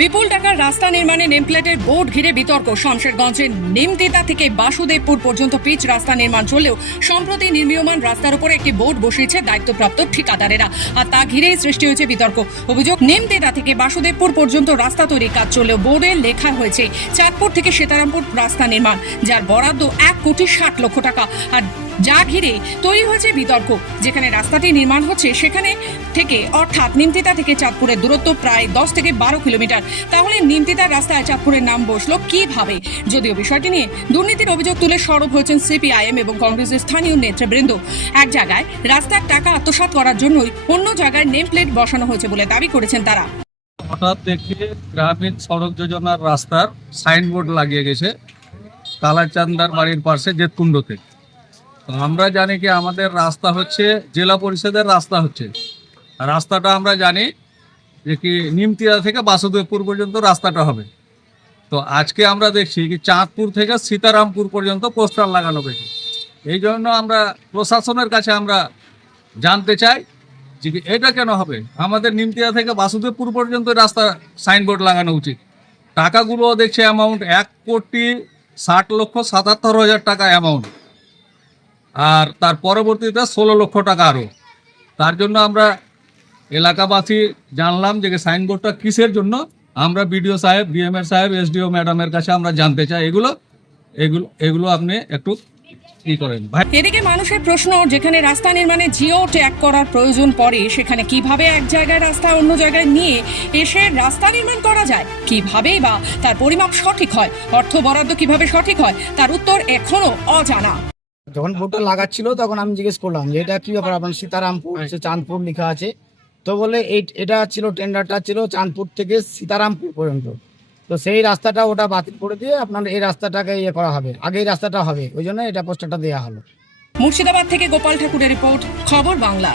বিপুল টাকার রাস্তা নির্মাণে নেমপ্লেটের বোর্ড ঘিরে বিতর্ক। শমশেরগঞ্জের নিমতিতা থেকে বাসুদেবপুর পর্যন্ত পিচ রাস্তা নির্মাণ চললেও সম্প্রতি নির্মীয়মান রাস্তার উপরে একটি বোর্ড বসিয়েছে দায়িত্বপ্রাপ্ত ঠিকাদারেরা। আর তা ঘিরেই সৃষ্টি হয়েছে বিতর্ক। অভিযোগ, নিমতিতা থেকে বাসুদেবপুর পর্যন্ত রাস্তা তৈরির কাজ চললেও বোর্ডে লেখা হয়েছে, চাঁদপুর থেকে সীতারামপুর রাস্তা নির্মাণ, যার বরাদ্দ এক কোটি ষাট লক্ষ টাকা। আর যা ঘিরে তৈরি হয়েছে বিতর্ক, যেখানে রাস্তাটি নির্মাণ হচ্ছে সেখানে থেকে, অর্থাৎ নিমতিতা থেকে চাঁদপুরের দূরত্ব প্রায় দশ থেকে বারো কিলোমিটার। তাহলে নিমতিতার রাস্তায় চাঁদপুরের নাম বসল কীভাবে? যদিও বিষয়টি নিয়ে দুর্নীতির অভিযোগ তুলে সরব হয়েছেন সিপিআইএম এবং কংগ্রেসের স্থানীয় নেতৃবৃন্দ। এক জায়গায় রাস্তার টাকা আত্মসাৎ করার জন্যই অন্য জায়গায় নেম প্লেট বসানো হয়েছে বলে দাবি করেছেন তারা। হঠাৎ দেখি গ্রামীণ সড়ক যোজনার রাস্তার সাইনবোর্ড লাগিয়ে গেছে, কালাচান্দার বাড়ির পাশে জেতকুণ্ডতে আমরা জানি কি আমাদের রাস্তা হচ্ছে, জেলা পরিষদের রাস্তা হচ্ছে। রাস্তাটা আমরা জানি যে কি নিমতিয়া থেকে বাসুদেবপুর পর্যন্ত রাস্তাটা হবে। তো আজকে আমরা দেখছি কি চাঁদপুর থেকে সীতারামপুর পর্যন্ত পোস্টার লাগানো হয়েছে। এই জন্য আমরা প্রশাসনের কাছে আমরা জানতে চাই যে এটা কেন হবে? আমাদের নিমতিয়া থেকে বাসুদেবপুর পর্যন্ত রাস্তা সাইনবোর্ড লাগানো উচিত। টাকাগুলো দেখছে অ্যামাউন্ট এক কোটি ষাট লক্ষ সাতাত্তর হাজার টাকা অ্যামাউন্ট আর তার পরবর্তীতে ষোলো লক্ষ টাকা আরও তার জন্য আমরা এলাকাবাসী জানলাম যে সাইনবোর্ডটা কিসের জন্য? আমরা বিডিও সাহেব, ডিএমএর সাহেব, এসডিও ম্যাডামের কাছে আমরা জানতে চাই এগুলো। এগুলো এগুলো আপনি একটু এদিকে মানুষের প্রশ্ন, যেখানে রাস্তা নির্মাণে জিও ট্যাগ করার প্রয়োজন পড়ে, সেখানে কীভাবে এক জায়গায় রাস্তা অন্য জায়গায় নিয়ে এসে রাস্তা নির্মাণ করা যায়? কিভাবেই বা তার পরিমাপ সঠিক হয়? অর্থ বরাদ্দ কীভাবে সঠিক হয়? তার উত্তর এখনও অজানা। যখন বোর্ডটা লাগাচ্ছিল তখন আমি জিজ্ঞেস করলাম যে এটা কি ব্যাপার? আপনার সীতারামপুর সে চাঁদপুর লেখা আছে। তো বলে এই এটা ছিল টেন্ডারটা ছিল চাঁদপুর থেকে সীতারামপুর পর্যন্ত। তো সেই রাস্তাটা ওটা বাতিল করে দিয়ে আপনার এই রাস্তাটাকে ইয়ে করা হবে। আগে এই রাস্তাটা হবে। ওই জন্য এটা পোস্টারটা দেওয়া হলো। মুর্শিদাবাদ থেকে গোপাল ঠাকুরের রিপোর্ট খবর বাংলা।